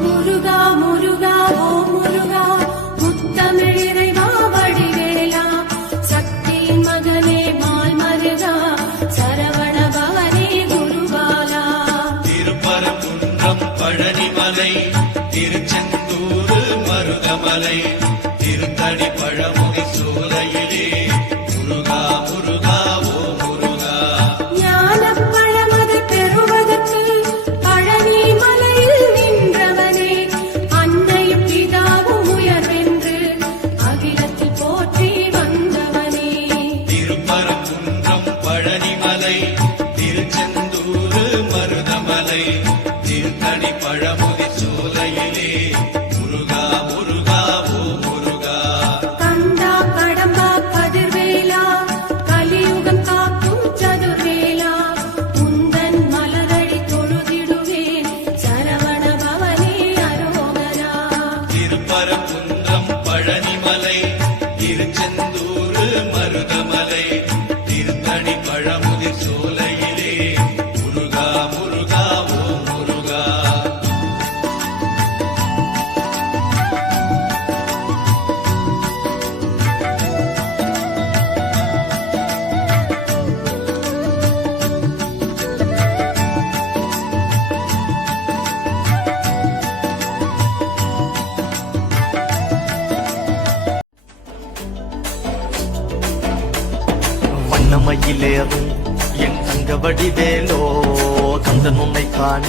முருகா முருகா ஓ முருகா முத்தமிழ் இறைவா வடிவேலா சக்தியின் மகனே மால் மருகா சரவண பவனே குருபாலா. திருப்பரங்குன்றம் பழனிமலை திருச்செந்தூர் மருதமலை திருத்தடி பழமுகை சோலையிலே முருகா முருகா ஓ முருகா. ஞானப் பழமது பெறுவதற்கு பழனி மலையில் நின்றவனே அன்னையும் பிதாவும் உயர்வென்று அகிலத்தில் போற்றி வந்தவனே. திருப்பரங்குன்றம் பழனிமலை திருச்செந்தூர் மருதமலை திருத்தடி பழமுகை சோலையிலே முருகா முருகா ஓ முருகா. கந்தா கடம்பா கதிர்வேலா கலியுகம் காக்கும் சதுர்வேலா உந்தன் மலரடி தொழுதிடுவேன் சரவண பவனே அரோகரா. திருப்பரங்குன்றம் பழனிமலை திருச்செந்தூர் மருதமலை திருத்தடி பழமுதிர் சோலையிலே முருகா முருகா ஓ முருகா. வண்ணமயிலேறும் என் தங்க வடிவேலோ கந்தன் உன்னை காண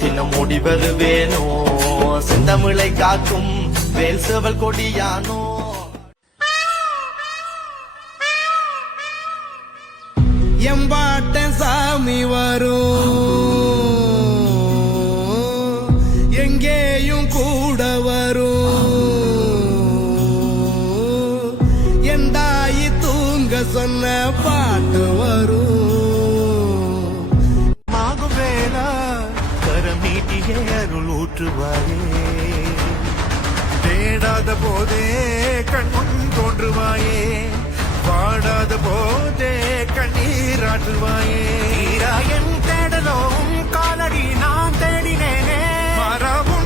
தினம் ஓடி வருவேனோ செந்தமிழை காக்கும் வேல் செவல் கொடியானோ. எம்பாட்ட சாமி வரும் எங்கேயும் கூட வரும் எந்தாயி தூங்க சொன்ன பாட்டு வரும். மாகுவேலா கரம் நீட்டியே அருள் ஊற்றுவாயே தேடாத போதே கண்முன் தோன்றுவாயே பாடாத போதே கண்ணீராற்றுவாயே. என் தேடலும் காலடி நான் தேடினேனே மரபு